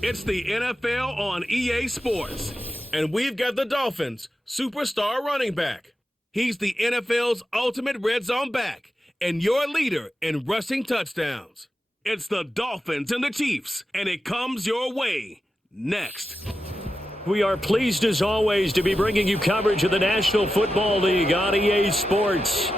It's the NFL on EA Sports, and we've got the Dolphins' superstar running back. He's the NFL's ultimate red zone back and your leader in rushing touchdowns. It's the Dolphins and the Chiefs, and it comes your way next. We are pleased as always to be bringing you coverage of the National Football League on EA Sports.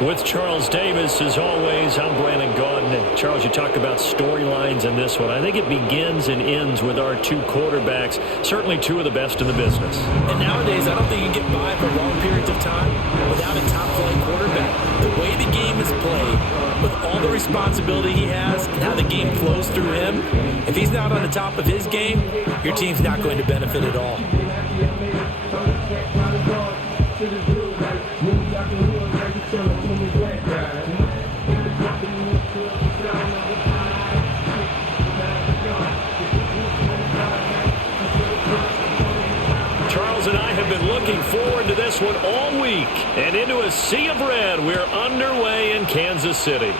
With Charles Davis, as always, I'm Brandon Gaudin. Charles, you talked about storylines in this one. I think it begins and ends with our two quarterbacks, certainly two of the best in the business. And nowadays, I don't think you can get by for long periods of time without a top-flight quarterback. The way the game is played, with all the responsibility he has and how the game flows through him, if he's not on the top of his game, your team's not going to benefit at all. Charles and I have been looking forward to this one all week. And into a sea of red, we're underway in Kansas City.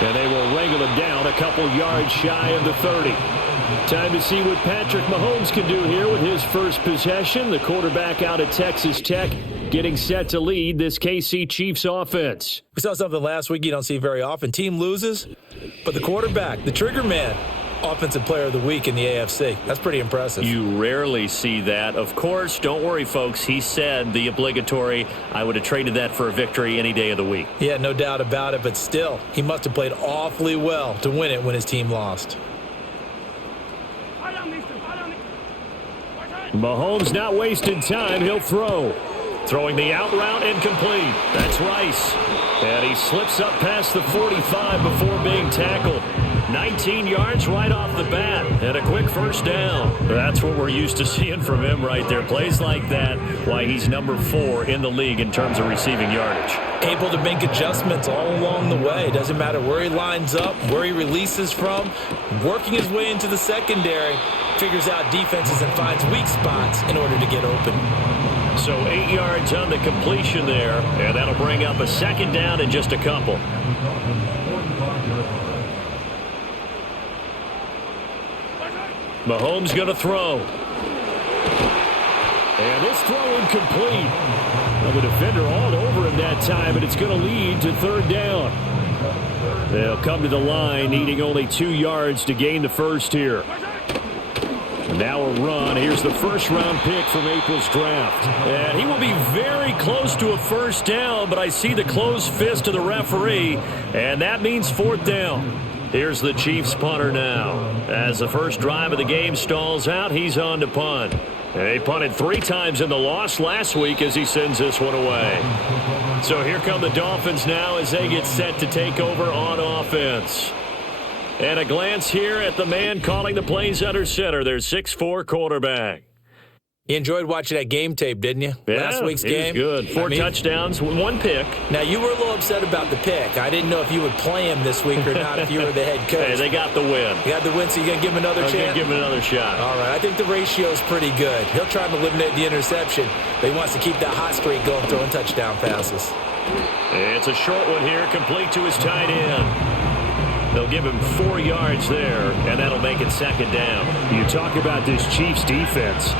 And they will wrangle him down a couple yards shy of the 30. Time to see what Patrick Mahomes can do here with his first possession. The quarterback out of Texas Tech getting set to lead this KC Chiefs offense. We saw something last week you don't see very often. Team loses, but the quarterback, the trigger man, Offensive Player of the Week in the AFC. That's pretty impressive. You rarely see that. Of course, don't worry, folks. He said the obligatory, I would have traded that for a victory any day of the week. Yeah, no doubt about it, but still, he must have played awfully well to win it when his team lost. Mahomes not wasting time. He'll throw. Throwing the out route incomplete. That's Rice. And he slips up past the 45 before being tackled. 19 yards right off the bat and a quick first down. That's what we're used to seeing from him right there. Plays like that, why he's number 4 in the league in terms of receiving yardage. Able to make adjustments all along the way. Doesn't matter where he lines up, where he releases from. Working his way into the secondary, figures out defenses and finds weak spots in order to get open. So 8 yards on the completion there, and that'll bring up a second down in just a couple. Mahomes going to throw. And this throw incomplete. Well, the defender all over him that time, and it's going to lead to third down. They'll come to the line, needing only 2 yards to gain the first here. Now a run. Here's the first-round pick from April's draft. And he will be very close to a first down, but I see the closed fist of the referee, and that means fourth down. Here's the Chiefs punter now. As the first drive of the game stalls out, he's on to punt. They punted 3 times in the loss last week as he sends this one away. So here come the Dolphins now as they get set to take over on offense. And a glance here at the man calling the plays under center, their 6'4" quarterback. You enjoyed watching that game tape, didn't you? Yeah, Last week's game. Good. 4 touchdowns, 1 pick. Now, you were a little upset about the pick. I didn't know if you would play him this week or not if you were the head coach. Hey, they got the win. You got the win, so you're going to give him another chance? I'm going to give him another shot. All right. I think the ratio is pretty good. He'll try to eliminate the interception, but he wants to keep that hot streak going, throwing touchdown passes. It's a short one here, complete to his tight end. They'll give him 4 yards there, and that'll make it second down. You talk about this Chiefs defense.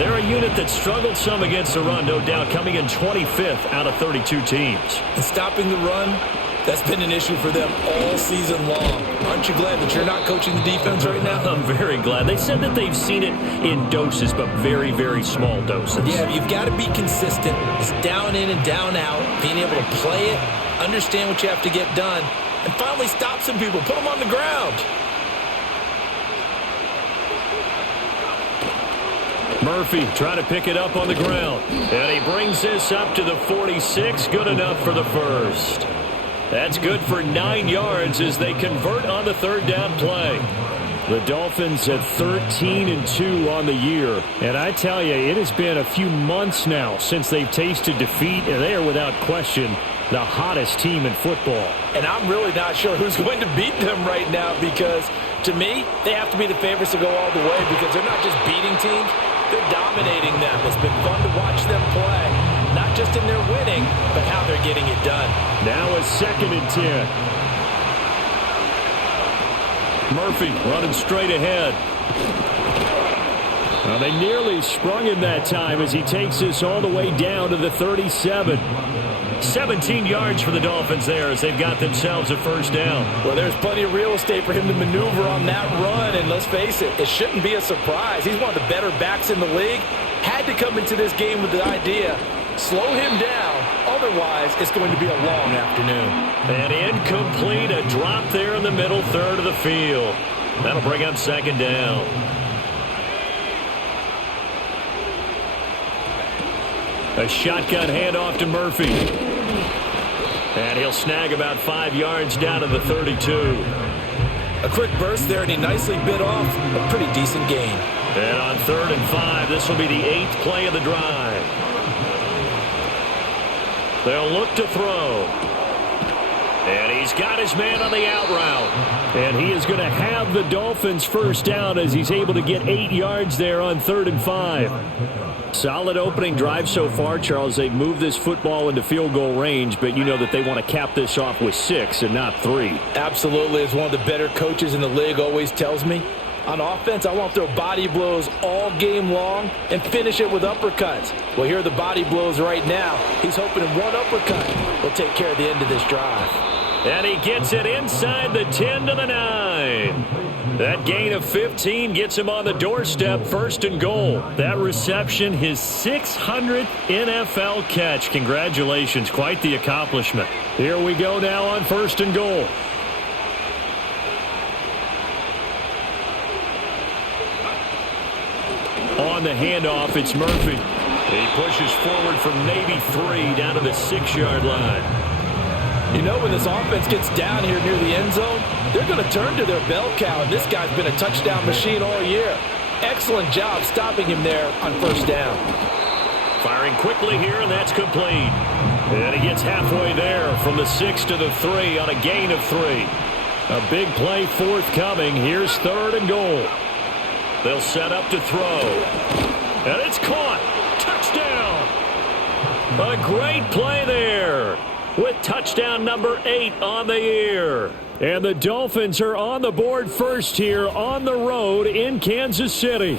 They're a unit that struggled some against the run, no doubt, coming in 25th out of 32 teams. And stopping the run, that's been an issue for them all season long. Aren't you glad that you're not coaching the defense right now? I'm very glad. They said that they've seen it in doses, but very, very small doses. Yeah, you've got to be consistent. It's down in and down out, being able to play it, understand what you have to get done, and finally stop some people, put them on the ground. Murphy trying to pick it up on the ground. And he brings this up to the 46. Good enough for the first. That's good for 9 yards as they convert on the third down play. The Dolphins at 13-2 on the year. And I tell you, it has been a few months now since they've tasted defeat, and they are without question the hottest team in football. And I'm really not sure who's going to beat them right now because, to me, they have to be the favorites to go all the way because they're not just beating teams, they're dominating them. It's been fun to watch them play, not just in their winning, but how they're getting it done. Now a 2nd and 10. Murphy running straight ahead. Well, they nearly sprung him that time as he takes this all the way down to the 37. 17 yards for the Dolphins there as they've got themselves a first down. Well, there's plenty of real estate for him to maneuver on that run, and let's face it, it shouldn't be a surprise. He's one of the better backs in the league. Had to come into this game with the idea, slow him down, otherwise it's going to be a long afternoon. And incomplete, a drop there in the middle third of the field. That'll bring up second down. A shotgun handoff to Murphy. And he'll snag about 5 yards down to the 32. A quick burst there, and he nicely bit off a pretty decent gain. And on 3rd and 5, this will be the 8th play of the drive. They'll look to throw. And he's got his man on the out route. And he is going to have the Dolphins first down as he's able to get 8 yards there on 3rd and 5. Solid opening drive so far, Charles. They've moved this football into field goal range, but you know that they want to cap this off with 6 and not 3. Absolutely. As one of the better coaches in the league always tells me, on offense, I want to throw body blows all game long and finish it with uppercuts. Well, here are the body blows right now. He's hoping one uppercut will take care of the end of this drive. And he gets it inside the 10 to the 9. That gain of 15 gets him on the doorstep, 1st and goal. That reception, his 600th NFL catch. Congratulations, quite the accomplishment. Here we go now on 1st and goal. On the handoff, it's Murphy. He pushes forward from maybe 3 down to the 6-yard line. You know, when this offense gets down here near the end zone, they're going to turn to their bell cow, and this guy's been a touchdown machine all year. Excellent job stopping him there on 1st down. Firing quickly here, and that's complete. And he gets halfway there from the 6 to the 3 on a gain of 3. A big play forthcoming. Here's 3rd and goal. They'll set up to throw. And it's caught. Touchdown. A great play there, with touchdown number 8 on the year. And the Dolphins are on the board first here on the road in Kansas City.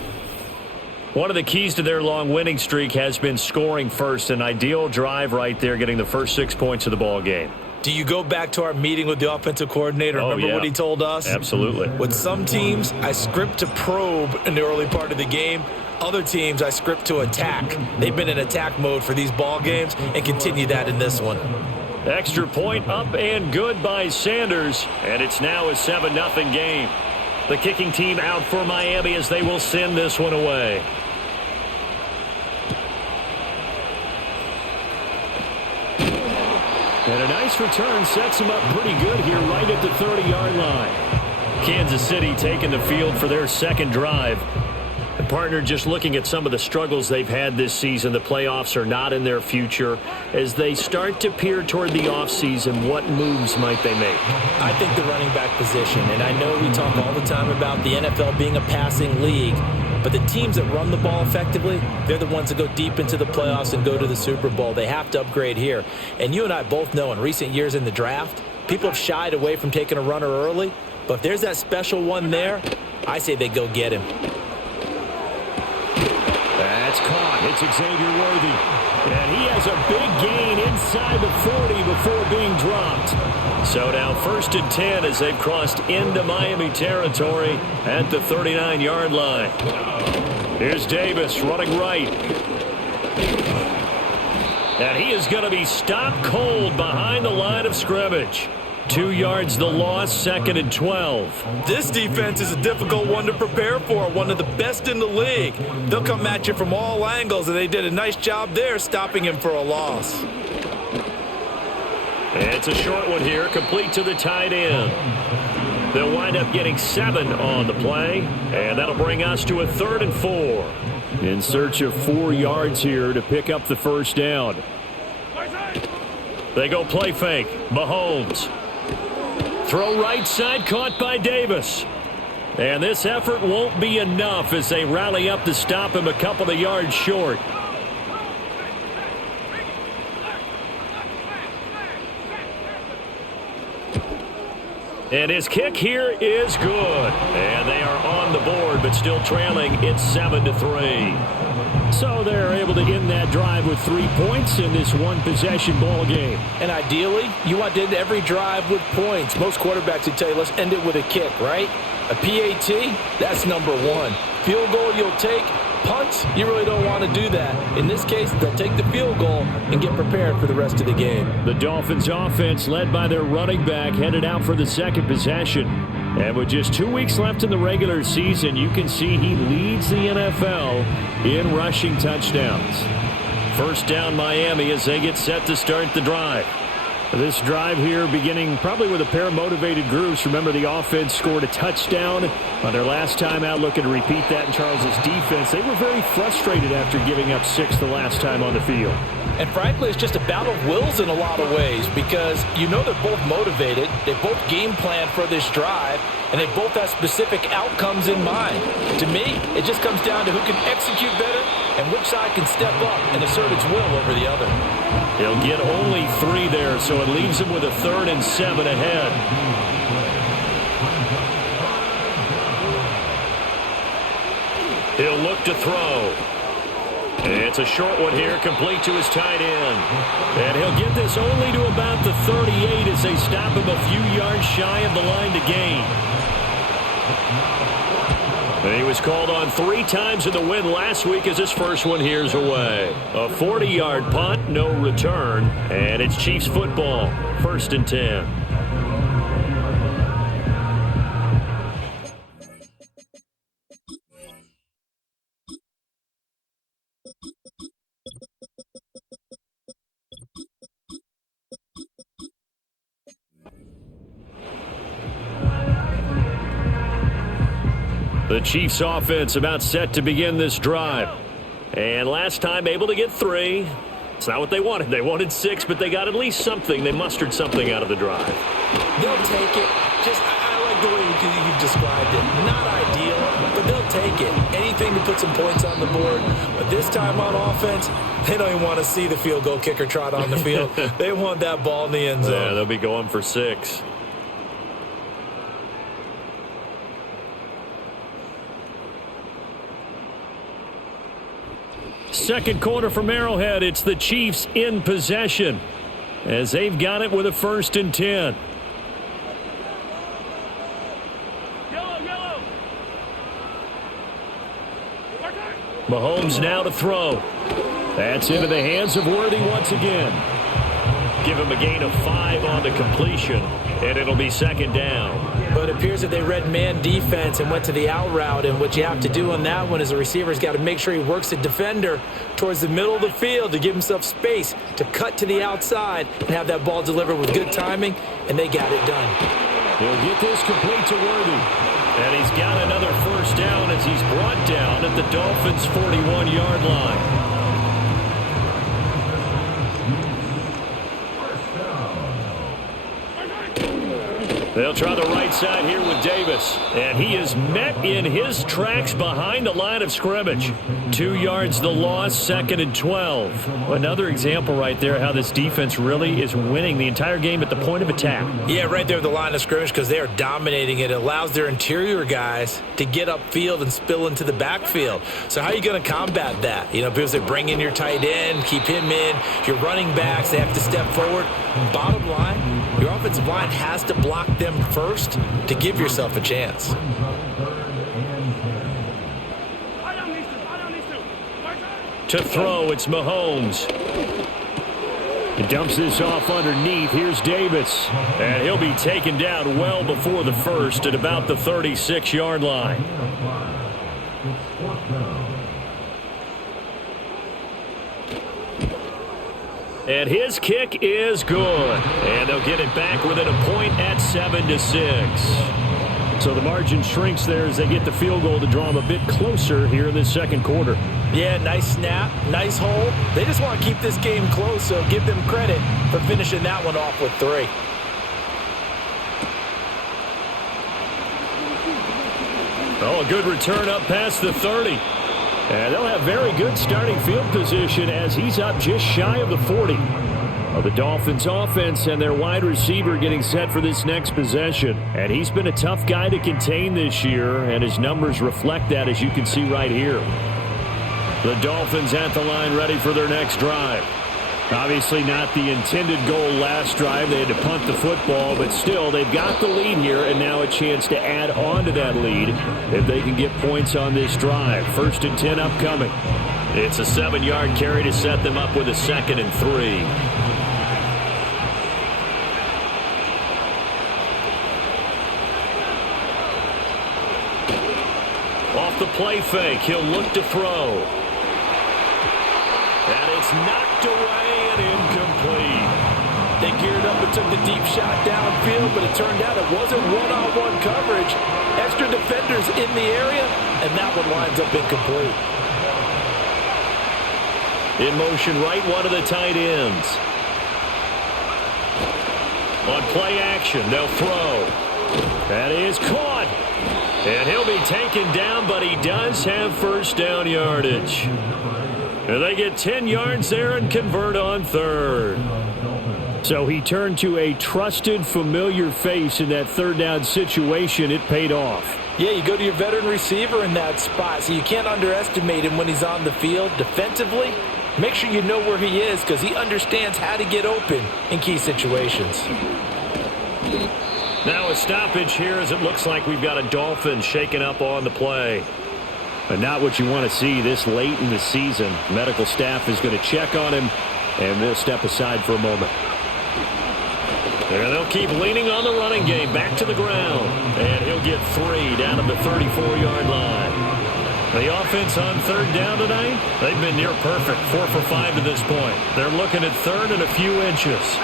One of the keys to their long winning streak has been scoring first. An ideal drive right there, getting the first 6 points of the ball game. Do you go back to our meeting with the offensive coordinator? Remember what he told us? Absolutely. With some teams, I script to probe in the early part of the game. Other teams, I script to attack. They've been in attack mode for these ball games and continue that in this one. Extra point up and good by Sanders, and it's now a 7-0 game. The kicking team out for Miami as they will send this one away. And a nice return sets him up pretty good here right at the 30-yard line. Kansas City taking the field for their second drive. The partner, just looking at some of the struggles they've had this season, the playoffs are not in their future. As they start to peer toward the offseason, what moves might they make? I think the running back position, and I know we talk all the time about the NFL being a passing league, but the teams that run the ball effectively, they're the ones that go deep into the playoffs and go to the Super Bowl. They have to upgrade here. And you and I both know in recent years in the draft, people have shied away from taking a runner early, but if there's that special one there, I say they go get him. That's caught. It's Xavier Worthy. And he has a big gain inside the 40 before being dropped. So now 1st and 10 as they've crossed into Miami territory at the 39-yard line. Here's Davis running right. And he is going to be stopped cold behind the line of scrimmage. 2 yards the loss, 2nd and 12. This defense is a difficult one to prepare for, one of the best in the league. They'll come at you from all angles, and they did a nice job there stopping him for a loss. It's a short one here, complete to the tight end. They'll wind up getting 7 on the play, and that'll bring us to a 3rd and 4. In search of 4 yards here to pick up the first down. They go play fake. Mahomes. Throw right side, caught by Davis. And this effort won't be enough as they rally up to stop him a couple of yards short. And his kick here is good. And they are on the board, but still trailing. It's 7-3. So they're able to end that drive with 3 points in this one-possession ball game. And ideally, you want to end every drive with points. Most quarterbacks would tell you, let's end it with a kick, right? A PAT, that's number one. Field goal you'll take. Punts, you really don't want to do that. In this case, they'll take the field goal and get prepared for the rest of the game. The Dolphins offense, led by their running back, headed out for the second possession. And with just 2 weeks left in the regular season, you can see he leads the NFL in rushing touchdowns. First down Miami as they get set to start the drive. This drive here beginning probably with a pair of motivated groups. Remember, the offense scored a touchdown on their last time out, looking to repeat that in Charles's defense. They were very frustrated after giving up 6 the last time on the field. And frankly, it's just a battle of wills in a lot of ways because you know they're both motivated. They both game plan for this drive, and they both have specific outcomes in mind. To me, it just comes down to who can execute better and which side can step up and assert its will over the other. He'll get only 3 there, so it leaves him with a 3rd and 7 ahead. He'll look to throw. It's a short one here, complete to his tight end. And he'll get this only to about the 38 as they stop him a few yards shy of the line to gain. And he was called on 3 times in the win last week as his first one here's away. A 40-yard punt, no return, and it's Chiefs football, 1st and 10. The Chiefs offense about set to begin this drive. And last time able to get 3. It's not what they wanted. They wanted 6, but they got at least something. They mustered something out of the drive. They'll take it. I like the way you've described it. Not ideal, but they'll take it. Anything to put some points on the board. But this time on offense, they don't even want to see the field goal kicker trot on the field. They want that ball in the end zone. Yeah, they'll be going for 6. Second quarter from Arrowhead. It's the Chiefs in possession as they've got it with a 1st and 10. Mahomes now to throw. That's into the hands of Worthy once again. Give him a gain of 5 on the completion, and it'll be 2nd down. But it appears that they read man defense and went to the out route, and what you have to do on that one is the receiver's got to make sure he works the defender towards the middle of the field to give himself space to cut to the outside and have that ball delivered with good timing, and they got it done. He'll get this complete to Worthy. And he's got another 1st down as he's brought down at the Dolphins' 41-yard line. They'll try the right side here with Davis. And he is met in his tracks behind the line of scrimmage. 2 yards the loss, 2nd and 12. Another example right there how this defense really is winning the entire game at the point of attack. Yeah, right there at the line of scrimmage because they are dominating it. It allows their interior guys to get upfield and spill into the backfield. So how are you going to combat that? You know, because they bring in your tight end, keep him in. Your running backs, they have to step forward. Bottom line, your offensive line has to block them first to give yourself a chance. To throw, it's Mahomes. He dumps this off underneath. Here's Davis. And he'll be taken down well before the 1st at about the 36-yard line. And his kick is good. And they'll get it back within a point at 7-6. So the margin shrinks there as they get the field goal to draw them a bit closer here in this second quarter. Yeah, nice snap, nice hole. They just want to keep this game close, so give them credit for finishing that one off with 3. Oh, a good return up past the 30. And they'll have very good starting field position as he's up just shy of the 40. of the Dolphins offense and their wide receiver getting set for this next possession. And he's been a tough guy to contain this year, and his numbers reflect that, as you can see right here. The Dolphins at the line ready for their next drive. Obviously not the intended goal last drive. They had to punt the football, but still they've got the lead here, and now a chance to add on to that lead if they can get points on this drive. 1st and 10 upcoming. It's a 7-yard carry to set them up with a 2nd and 3. Off the play fake, he'll look to throw. And it's knocked away and incomplete. They geared up and took the deep shot downfield, but it turned out it wasn't one-on-one coverage. Extra defenders in the area, and that one winds up incomplete. In motion right, one of the tight ends. On play action, they'll throw. That is caught. And he'll be taken down, but he does have first down yardage. And they get 10 yards there and convert on 3rd. So he turned to a trusted, familiar face in that 3rd down situation. It paid off. Yeah, you go to your veteran receiver in that spot, so you can't underestimate him when he's on the field. Defensively, make sure you know where he is because he understands how to get open in key situations. Now a stoppage here as it looks like we've got a Dolphin shaken up on the play. But not what you want to see this late in the season. Medical staff is going to check on him, and we'll step aside for a moment. And they'll keep leaning on the running game. Back to the ground. And he'll get 3 down at the 34-yard line. The offense on 3rd down tonight, they've been near perfect. 4 for 5 to this point. They're looking at 3rd and a few inches.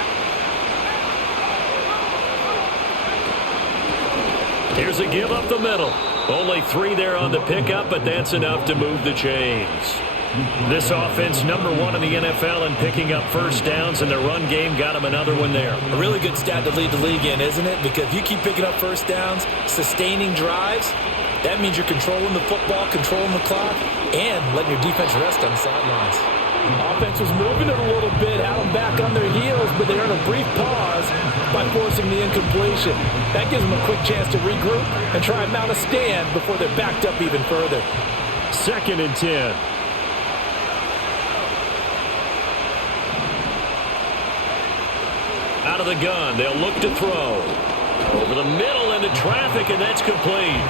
Here's a give up the middle. Only 3 there on the pickup, but that's enough to move the chains. This offense, number 1 in the NFL in picking up first downs, and their run game got them another one there. A really good stat to lead the league in, isn't it? Because if you keep picking up first downs, sustaining drives, that means you're controlling the football, controlling the clock, and letting your defense rest on the sidelines. Offense was moving it a little bit, had them back on their heels, but they earned a brief pause by forcing the incompletion. That gives them a quick chance to regroup and try and mount a stand before they're backed up even further. 2nd and 10. Out of the gun, they'll look to throw. Over the middle into traffic, and that's complete.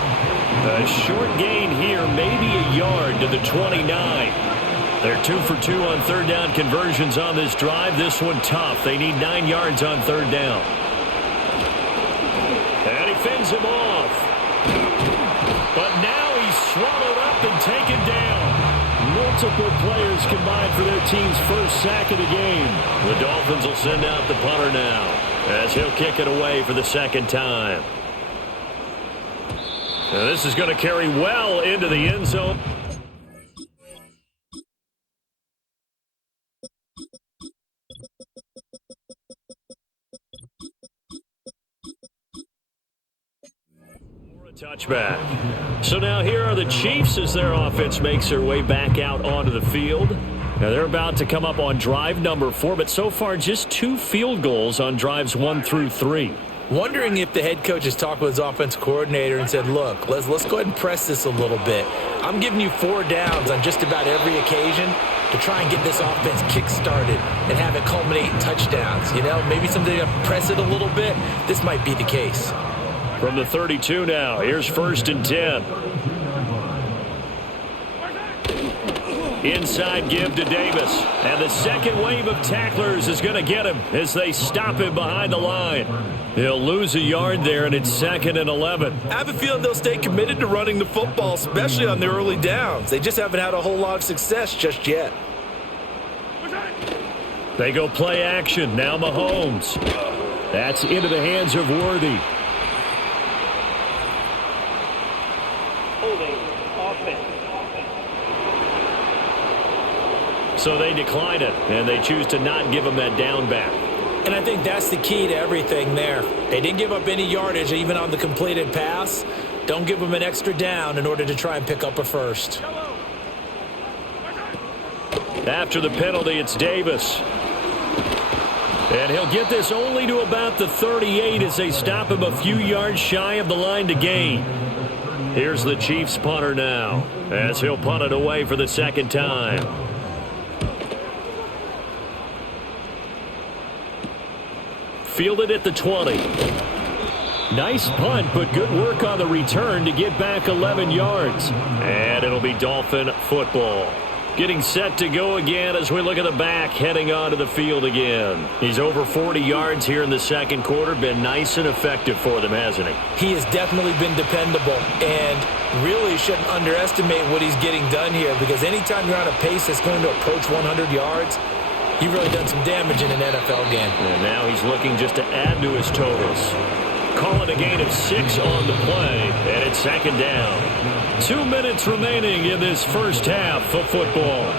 A short gain here, maybe a yard to the 29. They're 2 for 2 on 3rd down conversions on this drive. This one tough. They need 9 yards on 3rd down. And he fends him off. But now he's swallowed up and taken down. Multiple players combined for their team's first sack of the game. The Dolphins will send out the punter now as he'll kick it away for the 2nd time. Now this is going to carry well into the end zone. Touchback. So now here are the Chiefs as their offense makes their way back out onto the field. Now they're about to come up on drive number 4, but so far just 2 field goals on drives 1 through 3. Wondering if the head coach has talked with his offense coordinator and said, look, let's go ahead and press this a little bit. I'm giving you 4 downs on just about every occasion to try and get this offense kick-started and have it culminate in touchdowns. You know, maybe someday to press it a little bit. This might be the case. From the 32 now, here's 1st and 10. Inside give to Davis. And the second wave of tacklers is going to get him as they stop him behind the line. He'll lose a yard there, and it's 2nd and 11. I have a feeling they'll stay committed to running the football, especially on their early downs. They just haven't had a whole lot of success just yet. They go play action. Now Mahomes. That's into the hands of Worthy. So they decline it, and they choose to not give him that down back. And I think that's the key to everything there. They didn't give up any yardage even on the completed pass. Don't give them an extra down in order to try and pick up a first. After the penalty, it's Davis. And he'll get this only to about the 38 as they stop him a few yards shy of the line to gain. Here's the Chiefs punter now as he'll punt it away for the second time. Fielded at the 20. Nice punt, but good work on the return to get back 11 yards. And it'll be Dolphin football. Getting set to go again as we look at the back heading onto the field again. He's over 40 yards here in the second quarter. Been nice and effective for them, hasn't he? He has definitely been dependable and really shouldn't underestimate what he's getting done here, because anytime you're on a pace that's going to approach 100 yards, you've really done some damage in an NFL game. And now he's looking just to add to his totals. Call it a gain of 6 on the play, and it's second down. 2 minutes remaining in this first half of football.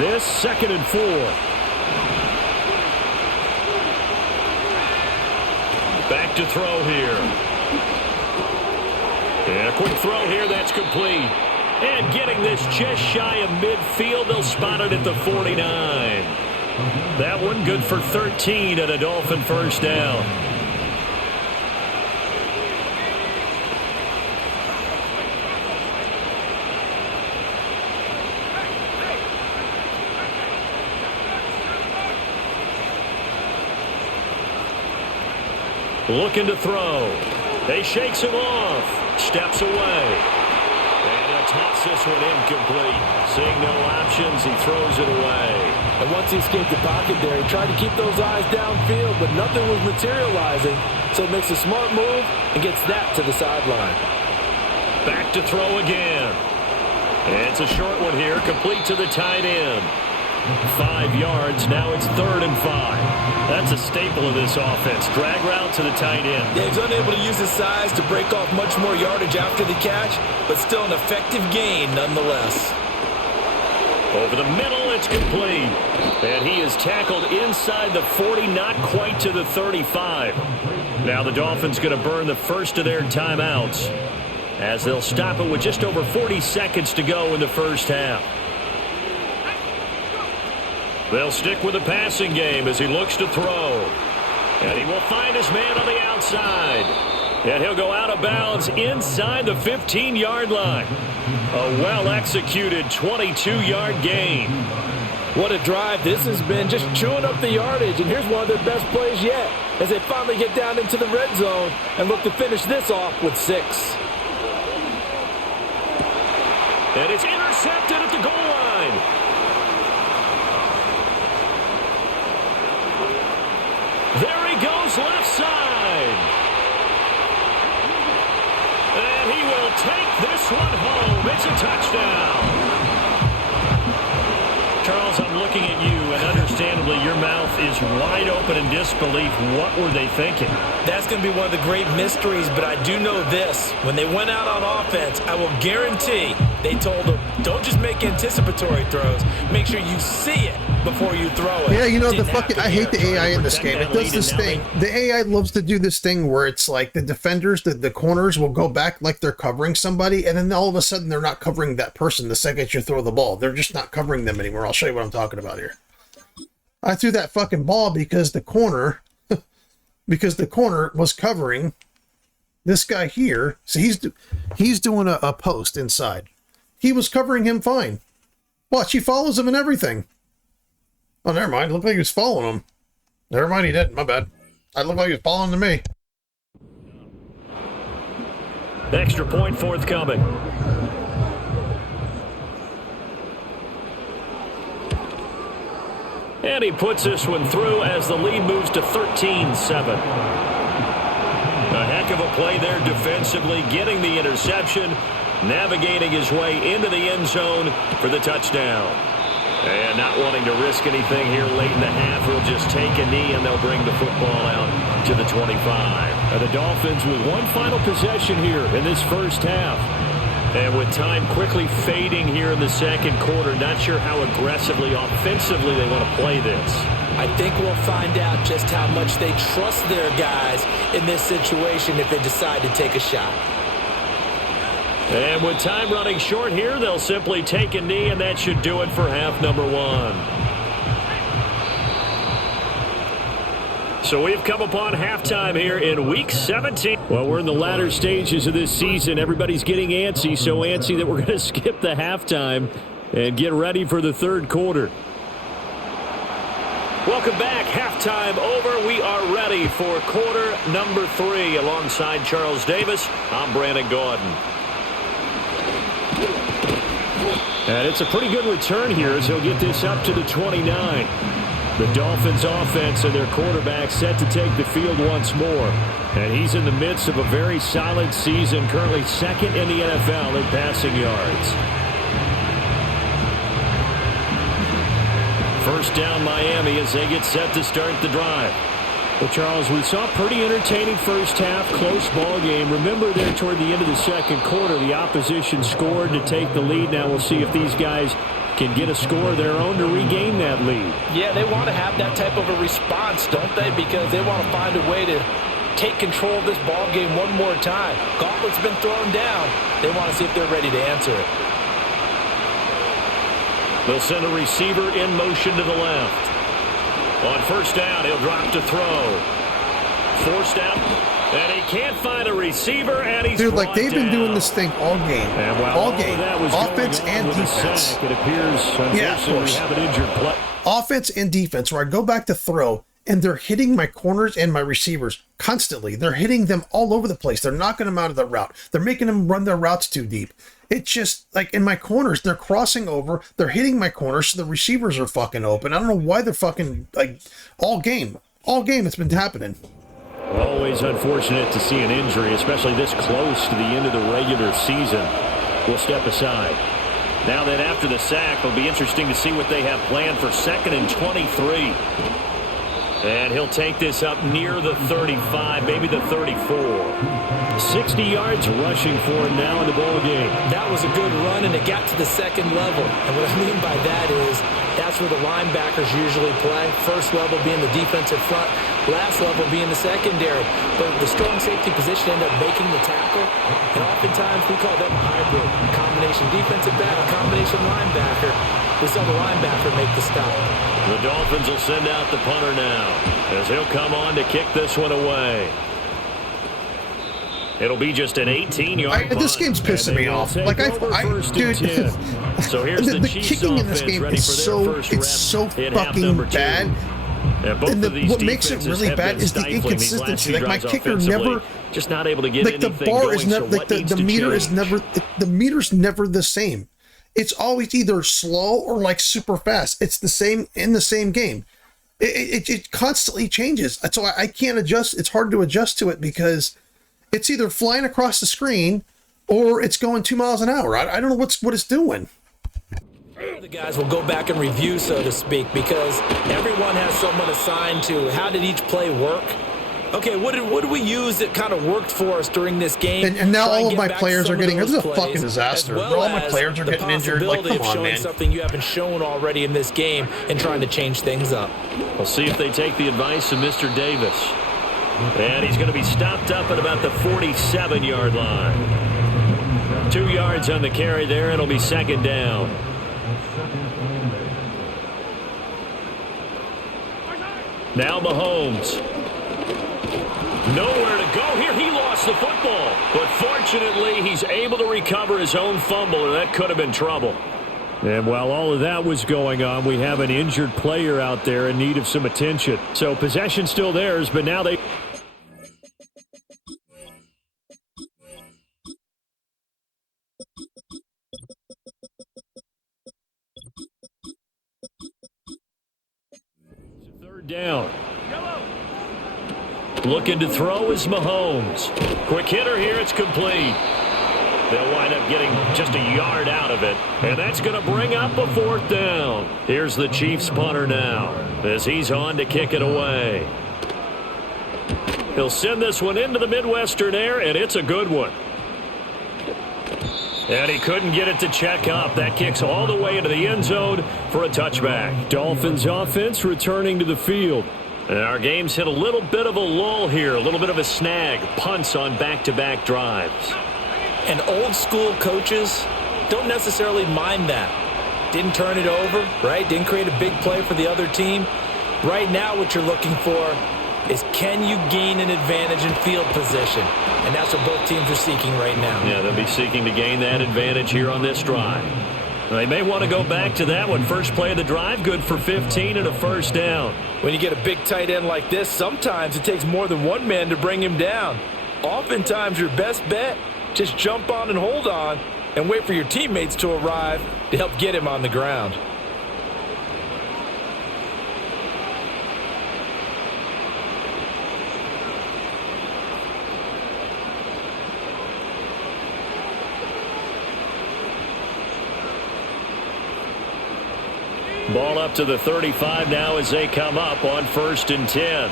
This 2nd and 4. Back to throw here. And a quick throw here, that's complete. And getting this just shy of midfield, they'll spot it at the 49. That one good for 13 and a Dolphin first down. Looking to throw. He shakes him off. Steps away. Toss this one incomplete. Seeing no options, he throws it away. And once he escaped the pocket there, he tried to keep those eyes downfield, but nothing was materializing. So he makes a smart move and gets that to the sideline. Back to throw again. And it's a short one here, complete to the tight end. 5 yards, now it's 3rd and 5. That's a staple of this offense. Drag route to the tight end. Yeah, he's unable to use his size to break off much more yardage after the catch, but still an effective gain nonetheless. Over the middle, it's complete. And he is tackled inside the 40, not quite to the 35. Now the Dolphins going to burn the first of their timeouts as they'll stop it with just over 40 seconds to go in the first half. They'll stick with the passing game as he looks to throw. And he will find his man on the outside. And he'll go out of bounds inside the 15-yard line. A well-executed 22-yard gain. What a drive this has been, just chewing up the yardage. And here's one of their best plays yet as they finally get down into the red zone and look to finish this off with 6. And it's intercepted at the goal line. There he goes, left side. And he will take this one home. It's a touchdown. Charles, I'm looking at you, and understandably, your mouth is wide open in disbelief. What were they thinking? That's going to be one of the great mysteries, but I do know this. When they went out on offense, I will guarantee they told them, don't just make anticipatory throws. Make sure you see it before you throw it. Yeah, you know, I hate the AI in this game. It does this thing. The AI loves to do this thing where it's like the defenders, the corners will go back like they're covering somebody, and then all of a sudden they're not covering that person the second you throw the ball. They're just not covering them anymore. I'll show you what I'm talking about here. I threw that fucking ball because the corner was covering this guy here. So he's doing a post inside. He was covering him fine. Watch, he follows him and everything. Oh, never mind. It looked like he was following him. Never mind, he didn't. My bad. I looked like he was following to me. Extra point forthcoming. And he puts this one through as the lead moves to 13-7. A heck of a play there defensively, getting the interception, navigating his way into the end zone for the touchdown. And not wanting to risk anything here late in the half, he'll just take a knee and they'll bring the football out to the 25. And the Dolphins with one final possession here in this first half. And with time quickly fading here in the second quarter, not sure how aggressively, offensively they want to play this. I think we'll find out just how much they trust their guys in this situation if they decide to take a shot. And with time running short here, they'll simply take a knee, and that should do it for half number one. So we've come upon halftime here in Week 17. Well, we're in the latter stages of this season. Everybody's getting antsy, so antsy that we're going to skip the halftime and get ready for the third quarter. Welcome back. Halftime over. We are ready for quarter number 3. Alongside Charles Davis, I'm Brandon Gordon. And it's a pretty good return here as he'll get this up to the 29. The Dolphins offense and their quarterback set to take the field once more. And he's in the midst of a very solid season, currently second in the NFL in passing yards. First down Miami as they get set to start the drive. Well, Charles, we saw a pretty entertaining first half, close ball game. Remember there toward the end of the second quarter, the opposition scored to take the lead. Now we'll see if these guys can get a score of their own to regain that lead. Yeah, they want to have that type of a response, don't they? Because they want to find a way to take control of this ball game one more time. Gauntlet's been thrown down. They want to see if they're ready to answer it. They'll send a receiver in motion to the left. On first down, he'll drop to throw. Forced out, and he can't find a receiver, and he's Dude, like they've been down. doing this thing all game. And while all all game. that was Offense going on and with the defense. sack, it appears, unfortunately, we have an injured play. Offense and defense, where I go back to throw, and they're hitting my corners and my receivers constantly. They're hitting them all over the place. They're knocking them out of the route. They're making them run their routes too deep. It's just, like, in my corners, they're crossing over. They're hitting my corners, so the receivers are fucking open. I don't know why they're fucking, like, all game it's been happening. Always unfortunate to see an injury, especially this close to the end of the regular season. We'll step aside. Now that after the sack, it'll be interesting to see what they have planned for 2nd and 23. And he'll take this up near the 35, maybe the 34. 60 yards rushing for him now in the ball game. That was a good run, and it got to the second level. And what I mean by that is that's where the linebackers usually play. First level being the defensive front, last level being the secondary. But the strong safety position ended up making the tackle. And oftentimes we call them a hybrid. Combination defensive back, combination linebacker. We saw the linebacker make the stop. The Dolphins will send out the punter now as he'll come on to kick this one away. It'll be just an 18-yard punt. This game's pissing me off. Like, dude, so here's the kicking in this game is so fucking bad. And what makes it really bad is the inconsistency. Like, my kicker never, just not able to get like, the bar is never, like, the meter is never, the meter's never the same. It's always either slow or, like, super fast. It's the same in the same game. It constantly changes. So I can't adjust. It's hard to adjust to it because it's either flying across the screen or it's going 2 miles an hour. I don't know what it's doing. The guys will go back and review, so to speak, because everyone has someone assigned to how did each play work. Okay, what did we use that kind of worked for us during this game? And now all of my players are getting, this is a fucking disaster. All my players are getting injured. Like, come on, man. Something you haven't shown already in this game and trying to change things up. We'll see if they take the advice of Mr. Davis. And he's going to be stopped up at about the 47-yard line. 2 yards on the carry there. It'll be 2nd down. Now Mahomes. Nowhere to go here. He lost the football. But fortunately, he's able to recover his own fumble, or that could have been trouble. And while all of that was going on, we have an injured player out there in need of some attention. So possession still theirs, but now they... Third down. Looking to throw is Mahomes. Quick hitter here. It's complete. They'll wind up getting just a yard out of it. And that's going to bring up a 4th down. Here's the Chiefs punter now as he's on to kick it away. He'll send this one into the Midwestern air, and it's a good one. And he couldn't get it to check up. That kicks all the way into the end zone for a touchback. Dolphins offense returning to the field. And our game's hit a little bit of a lull here, a little bit of a snag. Punts on back-to-back drives. And old school coaches don't necessarily mind that. Didn't turn it over, right? Didn't create a big play for the other team. Right now what you're looking for is, can you gain an advantage in field position? And that's what both teams are seeking right now. Yeah, they'll be seeking to gain that advantage here on this drive. They may want to go back to that one. First play of the drive, good for 15 and a first down. When you get a big tight end like this, sometimes it takes more than one man to bring him down. Oftentimes your best bet, just jump on and hold on and wait for your teammates to arrive to help get him on the ground. Ball up to the 35 now as they come up on 1st and 10.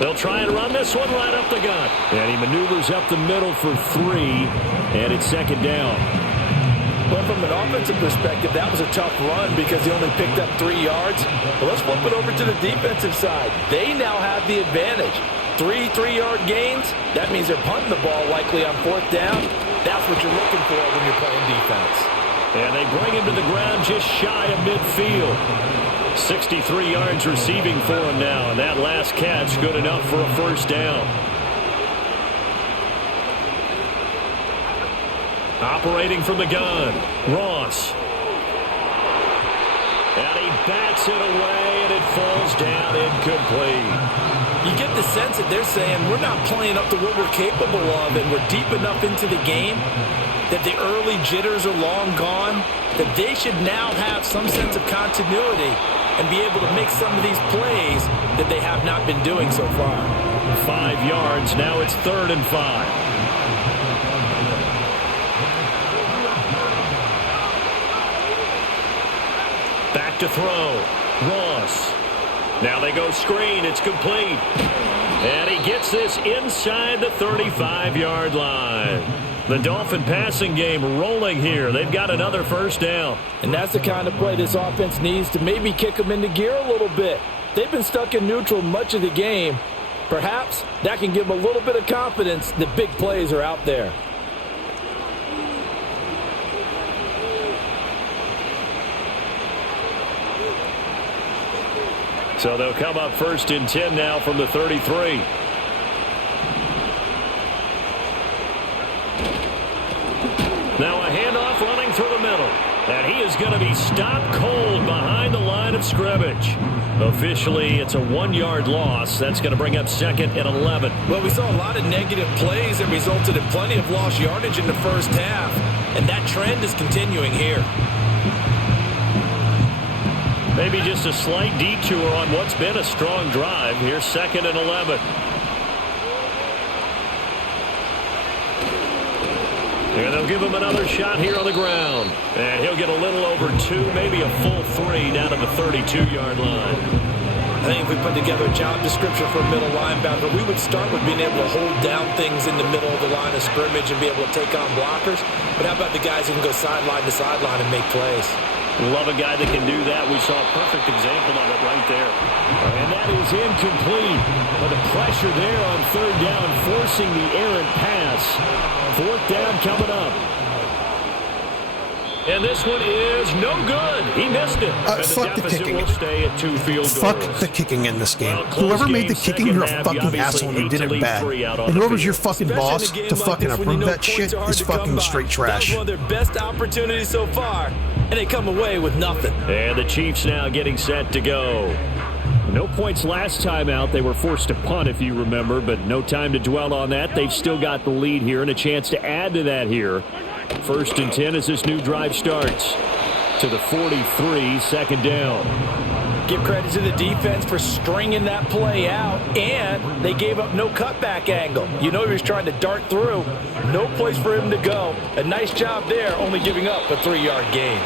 They'll try and run this one right up the gut. And he maneuvers up the middle for 3, and it's 2nd down. Well, from an offensive perspective, that was a tough run because he only picked up 3 yards. But let's flip it over to the defensive side. They now have the advantage. 3 3-yard gains, that means they're punting the ball likely on 4th down. That's what you're looking for when you're playing defense. And they bring him to the ground just shy of midfield. 63 yards receiving for him now, and that last catch good enough for a first down. Operating from the gun, Ross. And he bats it away, and it falls down incomplete. You get the sense that they're saying we're not playing up to what we're capable of, and we're deep enough into the game that the early jitters are long gone, that they should now have some sense of continuity and be able to make some of these plays that they have not been doing so far. 5 yards, now it's 3rd and 5. Back to throw, Ross. Now they go screen. It's complete. And he gets this inside the 35-yard line. The Dolphin passing game rolling here. They've got another first down. And that's the kind of play this offense needs to maybe kick them into gear a little bit. They've been stuck in neutral much of the game. Perhaps that can give them a little bit of confidence that big plays are out there. So they'll come up 1st and 10 now from the 33. Now a handoff running through the middle. And he is going to be stopped cold behind the line of scrimmage. Officially, it's a 1-yard loss. That's going to bring up 2nd and 11. Well, we saw a lot of negative plays that resulted in plenty of lost yardage in the first half. And that trend is continuing here. Maybe just a slight detour on what's been a strong drive. Here's 2nd and 11. And they'll give him another shot here on the ground. And he'll get a little over 2, maybe a full 3 down to the 32-yard line. I think if we put together a job description for a middle linebacker, we would start with being able to hold down things in the middle of the line of scrimmage and be able to take on blockers. But how about the guys who can go sideline to sideline and make plays? Love a guy that can do that. We saw a perfect example of it right there. And that is incomplete. But the pressure there on 3rd down, forcing the errant pass. 4th down coming up. And this one is no good. He missed it. And Fuck the kicking. Will stay at 2 field goals. Fuck the kicking in this game. Well, Whoever made the game, kicking, you're a half, fucking asshole and you did it bad. And whoever's your fucking boss to fucking approve that shit is fucking straight trash. That was one of their best opportunities so far, and they come away with nothing. And the Chiefs now getting set to go. No points last time out. They were forced to punt, if you remember, but no time to dwell on that. They've still got the lead here and a chance to add to that here. 1st and 10 as this new drive starts. To the 43, 2nd down. Give credit to the defense for stringing that play out, and they gave up no cutback angle. You know he was trying to dart through. No place for him to go. A nice job there, only giving up a 3-yard gain.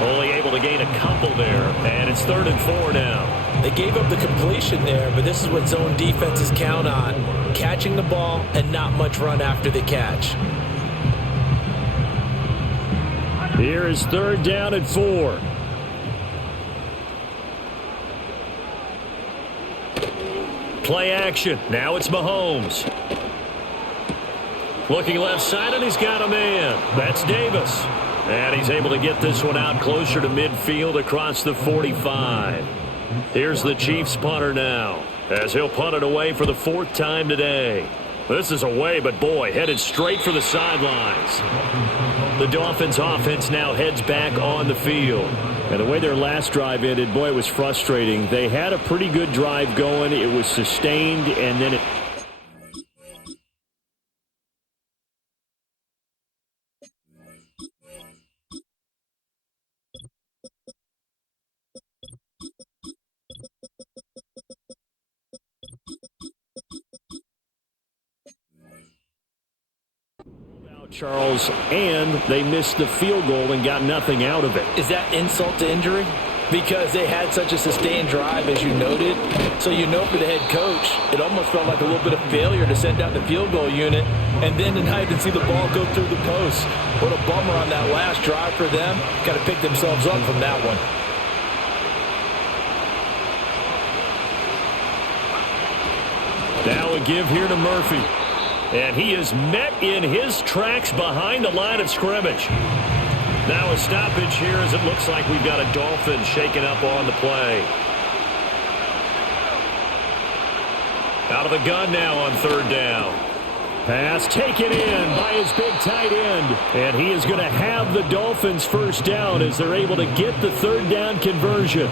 Only able to gain a couple there, and it's 3rd and 4 now. They gave up the completion there, but this is what zone defenses count on. Catching the ball and not much run after the catch. Here is 3rd down and 4. Play action. Now it's Mahomes. Looking left side, and he's got a man. That's Davis. And he's able to get this one out closer to midfield across the 45. Here's the Chiefs punter now, as he'll punt it away for the 4th time today. This is away, but boy, headed straight for the sidelines. The Dolphins offense now heads back on the field. And the way their last drive ended, boy, it was frustrating. They had a pretty good drive going. It was sustained, and then it... Charles, and they missed the field goal and got nothing out of it. Is that insult to injury? Because they had such a sustained drive, as you noted. So you know for the head coach, it almost felt like a little bit of failure to send out the field goal unit and then tonight and see the ball go through the post. What a bummer on that last drive for them. Got to pick themselves up from that one. Now a give here to Murphy. And he is met in his tracks behind the line of scrimmage. Now a stoppage here as it looks like we've got a Dolphin shaken up on the play. Out of the gun now on 3rd down. Pass taken in by his big tight end. And he is going to have the Dolphins 1st down as they're able to get the 3rd down conversion.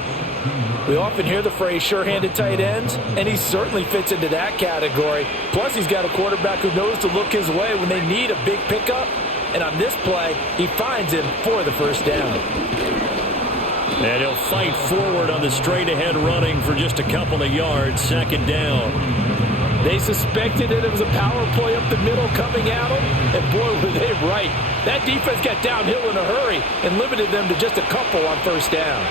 We often hear the phrase sure-handed tight ends, and he certainly fits into that category. Plus, he's got a quarterback who knows to look his way when they need a big pickup. And on this play, he finds him for the 1st down. And he'll fight forward on the straight-ahead running for just a couple of yards, 2nd down. They suspected it was a power play up the middle coming at them, and boy, were they right. That defense got downhill in a hurry and limited them to just a couple on 1st down.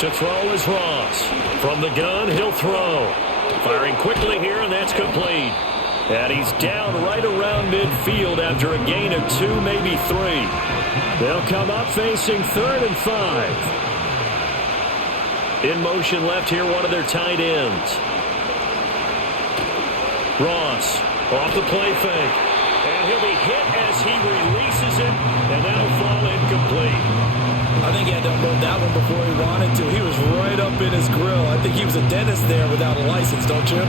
To throw is Ross. From the gun, he'll throw. Firing quickly here, and that's complete. And he's down right around midfield after a gain of 2, maybe 3. They'll come up facing 3rd and 5. In motion left here, one of their tight ends. Ross off the play fake. And he'll be hit as he releases it, and that'll fall incomplete. I think he had to unload that one before he wanted to. He was right up in his grill. I think he was a dentist there without a license, don't you?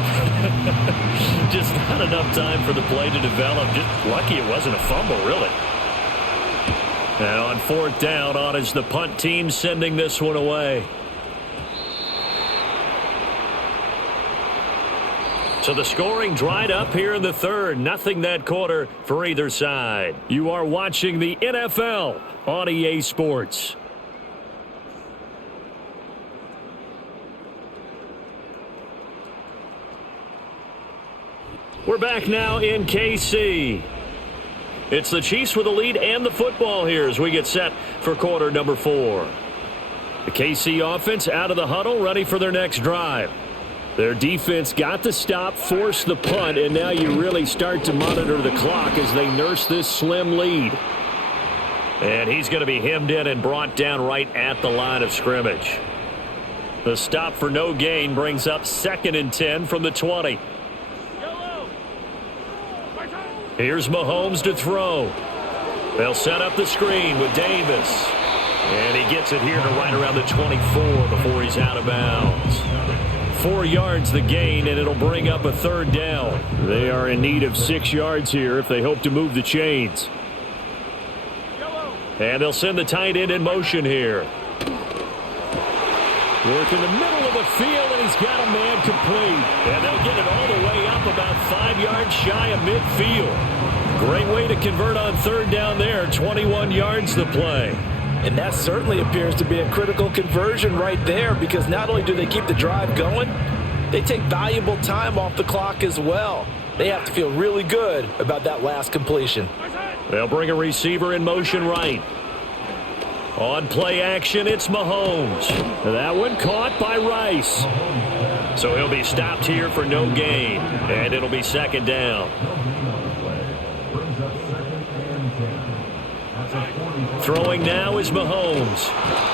Just not enough time for the play to develop. Just lucky it wasn't a fumble, really. And on 4th down, on is the punt team sending this one away. So the scoring dried up here in the 3rd. Nothing that quarter for either side. You are watching the NFL on EA Sports. We're back now in KC. It's the Chiefs with the lead and the football here as we get set for quarter number 4. The KC offense out of the huddle, ready for their next drive. Their defense got the stop, forced the punt, and now you really start to monitor the clock as they nurse this slim lead. And he's going to be hemmed in and brought down right at the line of scrimmage. The stop for no gain brings up 2nd and 10 from the 20. Here's Mahomes to throw. They'll set up the screen with Davis. And he gets it here to right around the 24 before he's out of bounds. 4 yards the gain, and it'll bring up a 3rd down. They are in need of 6 yards here if they hope to move the chains. And they'll send the tight end in motion here. Work in the middle of the field, and he's got a man complete. And they'll get it all the way up about 5 yards shy of midfield. Great way to convert on 3rd down there. 21 yards to play. And that certainly appears to be a critical conversion right there, because not only do they keep the drive going, they take valuable time off the clock as well. They have to feel really good about that last completion. They'll bring a receiver in motion right. On play action, it's Mahomes. That one caught by Rice. So he'll be stopped here for no gain, and it'll be 2nd down. Throwing now is Mahomes.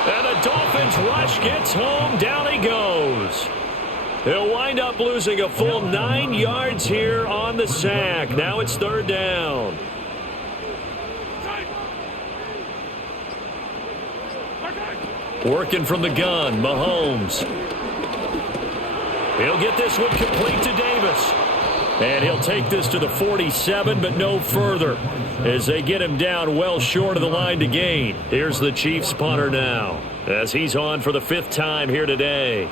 And the Dolphins rush gets home. Down he goes. He'll wind up losing a full 9 yards here on the sack. Now it's third down. Working from the gun, Mahomes. He'll get this one complete to Davis. And he'll take this to the 47, but no further, as they get him down well short of the line to gain. Here's the Chiefs punter now, as he's on for the 5th time here today.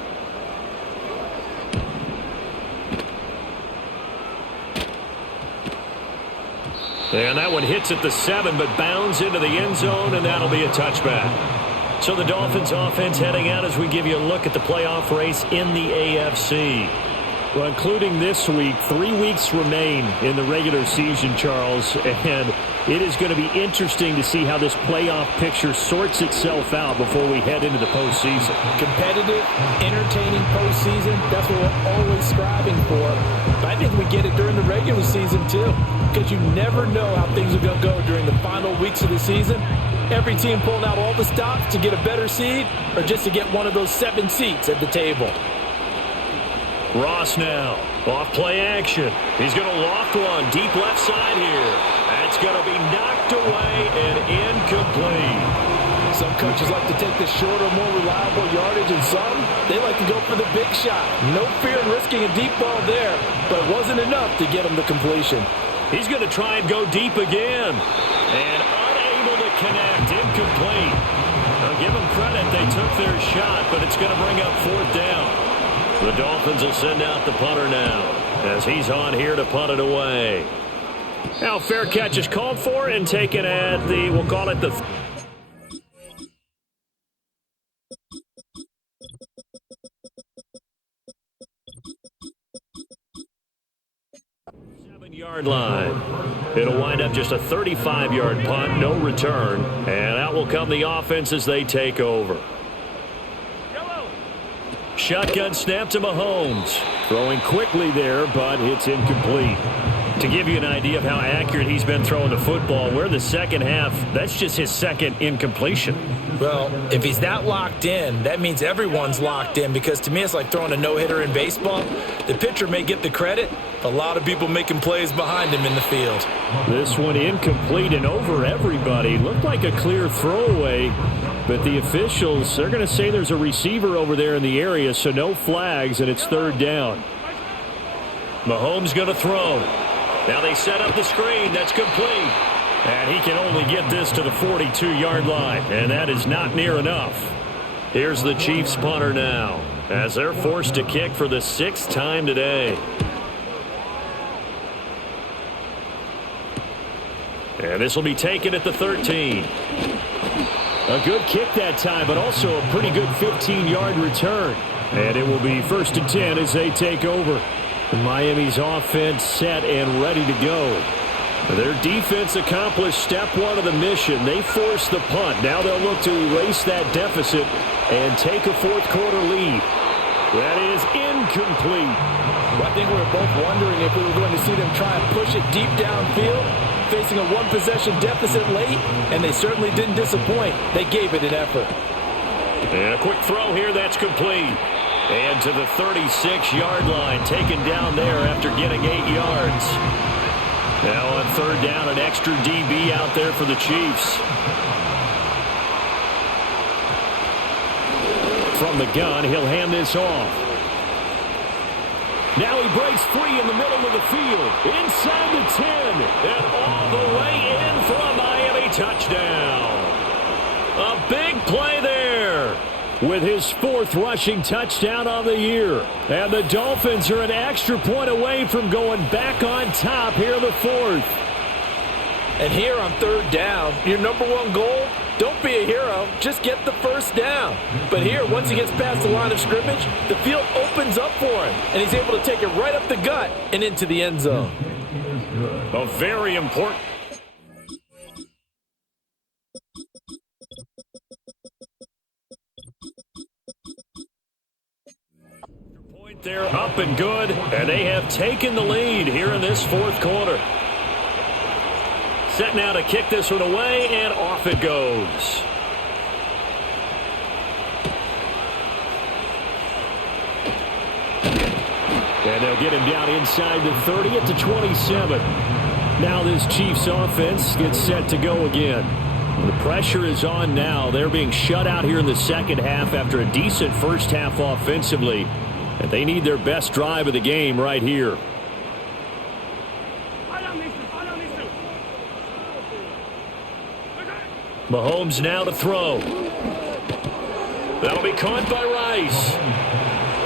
And that one hits at the 7, but bounds into the end zone, and that'll be a touchback. So the Dolphins offense heading out as we give you a look at the playoff race in the AFC. Well, including this week, 3 weeks remain in the regular season, Charles, and it is going to be interesting to see how this playoff picture sorts itself out before we head into the postseason. Competitive, entertaining postseason, that's what we're always striving for. But I think we get it during the regular season, too, because you never know how things are going to go during the final weeks of the season. Every team pulling out all the stops to get a better seed or just to get one of those 7 seats at the table. Ross now, off play action. He's going to loft one deep left side here. That's going to be knocked away and incomplete. Some coaches like to take the shorter, more reliable yardage, and some, they like to go for the big shot. No fear in risking a deep ball there, but it wasn't enough to get him the completion. He's going to try and go deep again. And unable to connect, incomplete. I'll give them credit, they took their shot, but it's going to bring up 4th down. The Dolphins will send out the punter now, as he's on here to punt it away. Now, fair catch is called for and taken at the, we'll call it the 7-yard line. It'll wind up just a 35-yard punt, no return, and out will come the offense as they take over. Shotgun snap to Mahomes. Throwing quickly there, but it's incomplete. To give you an idea of how accurate he's been throwing the football, we're in the second half. That's just his 2nd incompletion. Well, if he's that locked in, that means everyone's locked in, because to me it's like throwing a no-hitter in baseball. The pitcher may get the credit. A lot of people making plays behind him in the field. This one incomplete and over everybody. Looked like a clear throwaway. But the officials, they're going to say there's a receiver over there in the area, so no flags, and it's 3rd down. Mahomes going to throw. Now they set up the screen. That's complete. And he can only get this to the 42-yard line, and that is not near enough. Here's the Chiefs punter now, as they're forced to kick for the 6th time today. And this will be taken at the 13. A good kick that time, but also a pretty good 15-yard return. And it will be 1st and 10 as they take over. Miami's offense set and ready to go. Their defense accomplished step 1 of the mission. They forced the punt. Now they'll look to erase that deficit and take a 4th quarter lead. That is incomplete. Well, I think we were both wondering if we were going to see them try and push it deep downfield, facing a 1-possession deficit late, and they certainly didn't disappoint. They gave it an effort. And a quick throw here, that's complete. And to the 36-yard line, taken down there after getting 8 yards. Now on 3rd down, an extra DB out there for the Chiefs. From the gun, he'll hand this off. Now he breaks free in the middle of the field. Inside the 10. And all the way in for a Miami touchdown. A big play there. With his 4th rushing touchdown on the year. And the Dolphins are an extra point away from going back on top here in the 4th. And here on 3rd down, your number 1 goal, don't be a hero, just get the 1st down. But here, once he gets past the line of scrimmage, the field opens up for him, and he's able to take it right up the gut and into the end zone. A very important point there, up and good, and they have taken the lead here in this 4th quarter. Set now to kick this one away, and off it goes. And they'll get him down inside the 30 at the 27. Now this Chiefs offense gets set to go again. The pressure is on now. They're being shut out here in the second half after a decent first half offensively. And they need their best drive of the game right here. Mahomes now to throw. That'll be caught by Rice.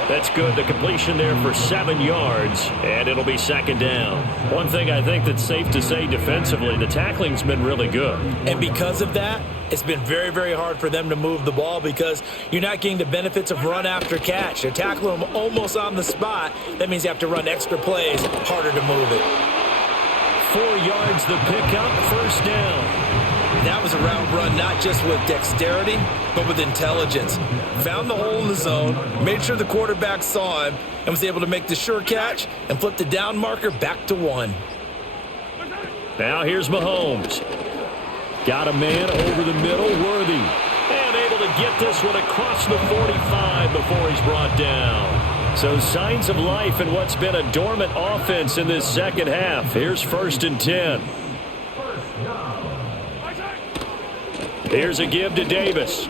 That's good. The completion there for 7 yards, and it'll be second down. One thing I think that's safe to say defensively, the tackling's been really good. And because of that, it's been very, very hard for them to move the ball because you're not getting the benefits of run after catch. They're tackling them almost on the spot. That means you have to run extra plays, harder to move it. 4 yards the pickup, first down. That was a route run not just with dexterity, but with intelligence. Found the hole in the zone, made sure the quarterback saw him, and was able to make the sure catch and flip the down marker back to 1. Now here's Mahomes. Got a man over the middle, Worthy. And able to get this one across the 45 before he's brought down. So signs of life in what's been a dormant offense in this second half. Here's 1st and 10. Here's a give to Davis.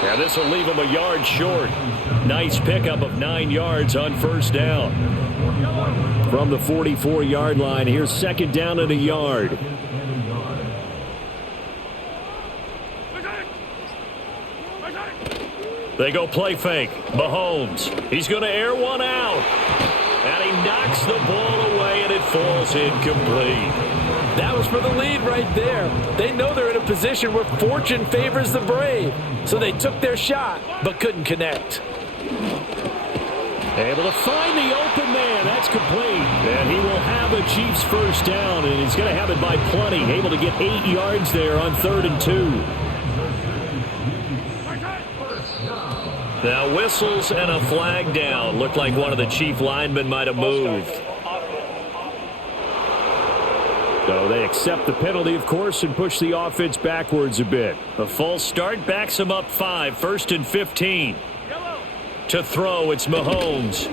Now this will leave him a yard short. Nice pickup of 9 yards on first down. From the 44-yard line, here's second down and a yard. They go play fake. Mahomes. He's going to air one out. And he knocks the ball away, and it falls incomplete. That was for the lead right there. They know they're in a position where fortune favors the brave. So they took their shot, but couldn't connect. Able to find the open man. That's complete. And he will have a Chiefs first down, and he's going to have it by plenty. Able to get 8 yards there on 3rd and 2. Now whistles and a flag down. Looked like one of the Chief linemen might have moved. So they accept the penalty, of course, and push the offense backwards a bit. A false start backs them up 5. 1st and 15. To throw, it's Mahomes.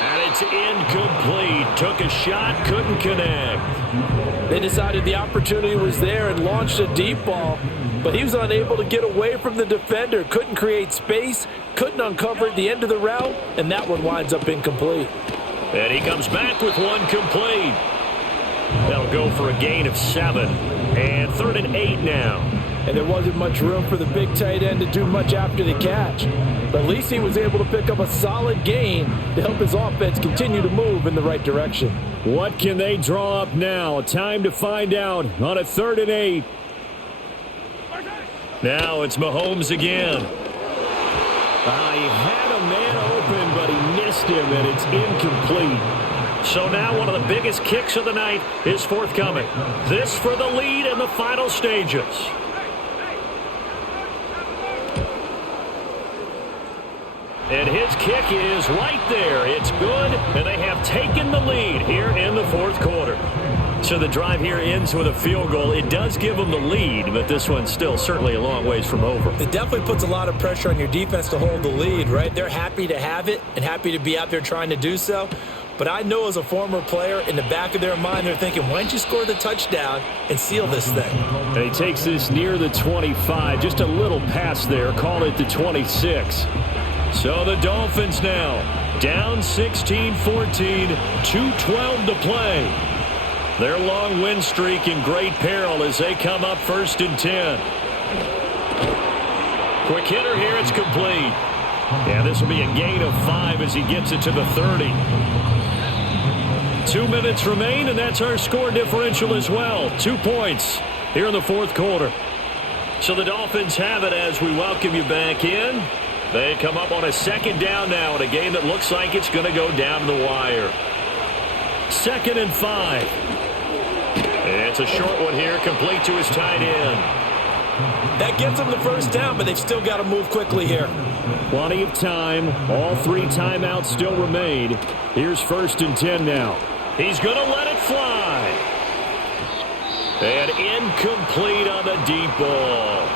And it's incomplete. Took a shot, couldn't connect. They decided the opportunity was there and launched a deep ball, but he was unable to get away from the defender. Couldn't create space, couldn't uncover at the end of the route, and that one winds up incomplete. And he comes back with one complete. That'll go for a gain of 7. And 3rd and 8 now. And there wasn't much room for the big tight end to do much after the catch. But at least he was able to pick up a solid gain to help his offense continue to move in the right direction. What can they draw up now? Time to find out on a 3rd and 8. Now it's Mahomes again. He had a man open, but he missed him, and it's incomplete. So now one of the biggest kicks of the night is forthcoming. This for the lead in the final stages. And his kick is right there. It's good, and they have taken the lead here in the 4th quarter. So the drive here ends with a field goal. It does give them the lead, but this one's still certainly a long ways from over. It definitely puts a lot of pressure on your defense to hold the lead, right? They're happy to have it and happy to be out there trying to do so. But I know as a former player, in the back of their mind, they're thinking, why don't you score the touchdown and seal this thing? And he takes this near the 25, just a little pass there, call it the 26. So the Dolphins now down 16-14, 2:12 to play. Their long win streak in great peril as they come up 1st and 10. Quick hitter here, it's complete. Yeah, this will be a gain of 5 as he gets it to the 30. 2 minutes remain, and that's our score differential as well. 2 points here in the 4th quarter. So the Dolphins have it as we welcome you back in. They come up on a 2nd down now in a game that looks like it's going to go down to the wire. 2nd and 5. It's a short one here, complete to his tight end. That gets them the first down, but they've still got to move quickly here. Plenty of time. All 3 timeouts still remain. Here's 1st and 10 now. He's going to let it fly. And incomplete on the deep ball.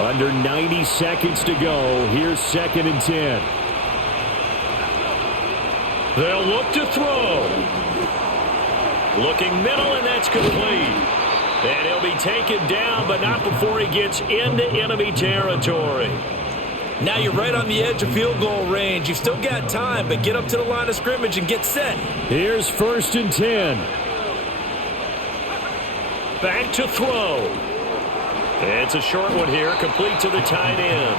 Under 90 seconds to go. Here's 2nd and 10. They'll look to throw. Looking middle, and that's complete. And he'll be taken down, but not before he gets into enemy territory. Now you're right on the edge of field goal range. You've still got time, but get up to the line of scrimmage and get set. Here's 1st and 10. Back to throw. It's a short one here, complete to the tight end.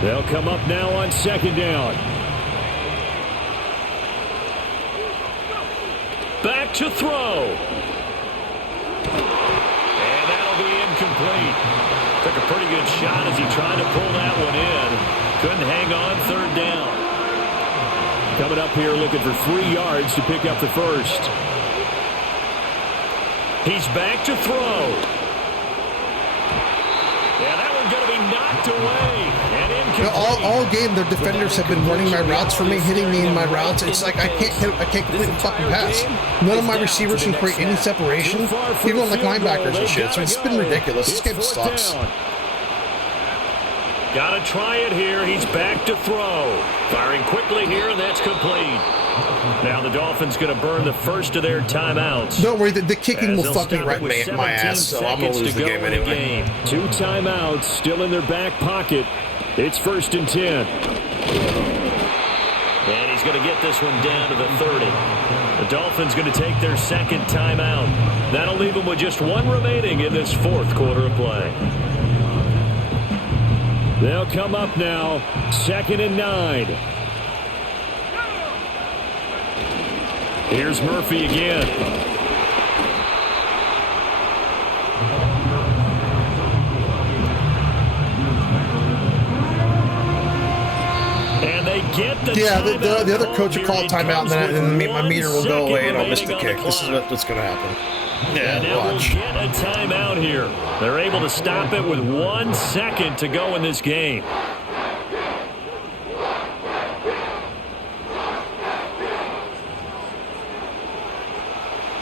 They'll come up now on 2nd down. Back to throw. And that'll be incomplete. Took a pretty good shot as he tried to pull that one in. Couldn't hang on 3rd down. Coming up here looking for 3 yards to pick up the first. He's back to throw. Yeah, that one's going to be knocked away. And all game, their defenders have been running my routes for me, hitting me in my routes. It's like I can't complete the fucking pass. None of my receivers can create any separation, even like linebackers and shit. So it's been ridiculous. This game sucks. Got to try it here. He's back to throw. Firing quickly here, and that's complete. Now the Dolphins going to burn the first of their timeouts. Don't worry, the kicking will fucking right my ass, so I'm going to lose the game anyway. 2 timeouts still in their back pocket. It's 1st and 10. And he's going to get this one down to the 30. The Dolphins going to take their 2nd timeout. That'll leave them with just 1 remaining in this 4th quarter of play. They'll come up now, 2nd and 9. Here's Murphy again. And they get the the other coach will call timeout, and then my meter will go away, and I'll miss the kick. This is what's going to happen. Yeah, watch. We'll get a timeout here. They're able to stop it with 1 second to go in this game.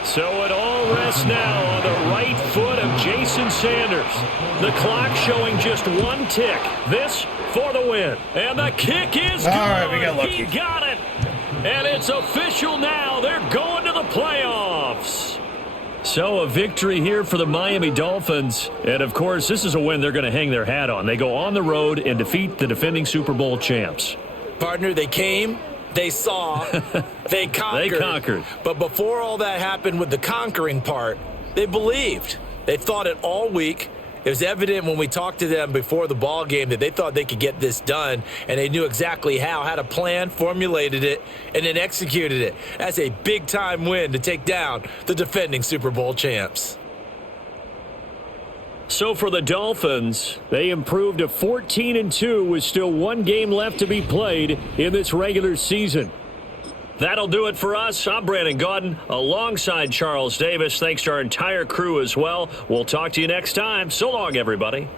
So it all rests now on the right foot of Jason Sanders. The clock showing just 1 tick. This for the win. And the kick is good. All right, we got lucky. He got it. And it's official now. They're going to the playoffs. So a victory here for the Miami Dolphins. And, of course, this is a win they're going to hang their hat on. They go on the road and defeat the defending Super Bowl champs. Partner, they came, they saw, they conquered. They conquered. But before all that happened with the conquering part, they believed. They thought it all week. It was evident when we talked to them before the ball game that they thought they could get this done, and they knew exactly how, had a plan, formulated it, and then executed it. That's a big-time win to take down the defending Super Bowl champs. So for the Dolphins, they improved to 14-2 with still 1 game left to be played in this regular season. That'll do it for us. I'm Brandon Gaudin alongside Charles Davis. Thanks to our entire crew as well. We'll talk to you next time. So long, everybody.